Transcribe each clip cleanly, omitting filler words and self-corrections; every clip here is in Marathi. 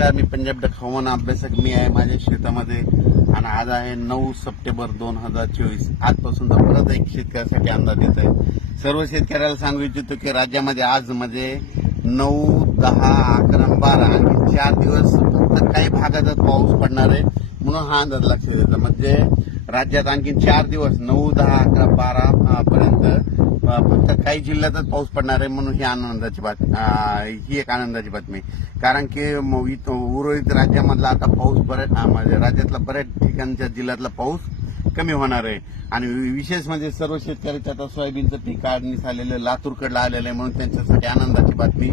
नमस्कार, मी पंजाब डक हवामान अभ्यासक मी आहे माझ्या शेतामध्ये आणि आज आहे 9 सप्टेंबर 2024. आजपासून तर परत एक शेतकऱ्यासाठी अंदाज येत आहे. सर्व शेतकऱ्याला सांगू इच्छितो की राज्यामध्ये आज म्हणजे 9, 10, 11, 12 आणि 4 दिवस फक्त काही भागातच पाऊस पडणार आहे म्हणून हा अंदाज लक्षात येतो. म्हणजे राज्यात आणखी 4 दिवस 9, 10, 11, 12 पर्यंत फक्त काही जिल्ह्यातच पाऊस पडणार आहे म्हणून ही आनंदाची ही एक आनंदाची बातमी. कारण की उर्वरित राज्यामधला आता पाऊस म्हणजे राज्यातला बऱ्याच ठिकाणच्या जिल्ह्यातला पाऊस कमी होणार आहे. आणि विशेष म्हणजे सर्व शेतकऱ्याच्या आता सोयाबीनचं पीक काढणीस आलेलं लातूरकडलं आलेलं आहे म्हणून त्यांच्यासाठी आनंदाची बातमी.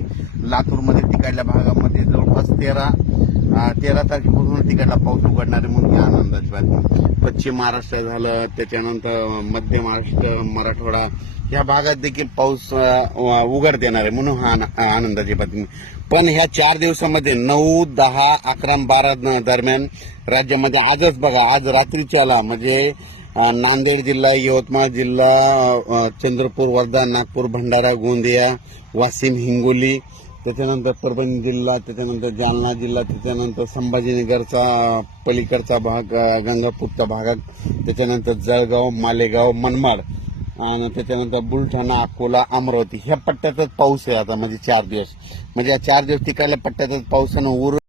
लातूरमध्ये तिकडल्या भागामध्ये जवळपास 13 तारखेपासून तिकडला पाऊस उघडणार आहे म्हणून ही आनंदाची बातमी. पश्चिम महाराष्ट्र झालं, त्याच्यानंतर मध्य महाराष्ट्र, मराठवाडा या भागात देखील पाऊस उघड देणार आहे म्हणून हा आनंदाची बातमी. पण ह्या 4 दिवसामध्ये 9, 10, 11, 12 दरम्यान राज्यामध्ये आजच बघा, आज रात्रीच्याला म्हणजे नांदेड जिल्हा, यवतमाळ जिल्हा, चंद्रपूर, वर्धा, नागपूर, भंडारा, गोंदिया, वाशिम, हिंगोली, त्याच्यानंतर परभणी जिल्हा, त्याच्यानंतर जालना जिल्हा, त्याच्यानंतर संभाजीनगरचा पलीकडचा भाग, गंगापूरचा भाग, त्याच्यानंतर जळगाव, मालेगाव, मनमाड आणि त्याच्यानंतर बुलढाणा, अकोला, अमरावती ह्या पट्ट्यातच पाऊस आहे आता. म्हणजे 4 दिवस म्हणजे या 4 दिवस तिकडल्या पट्ट्यातच पाऊस आणि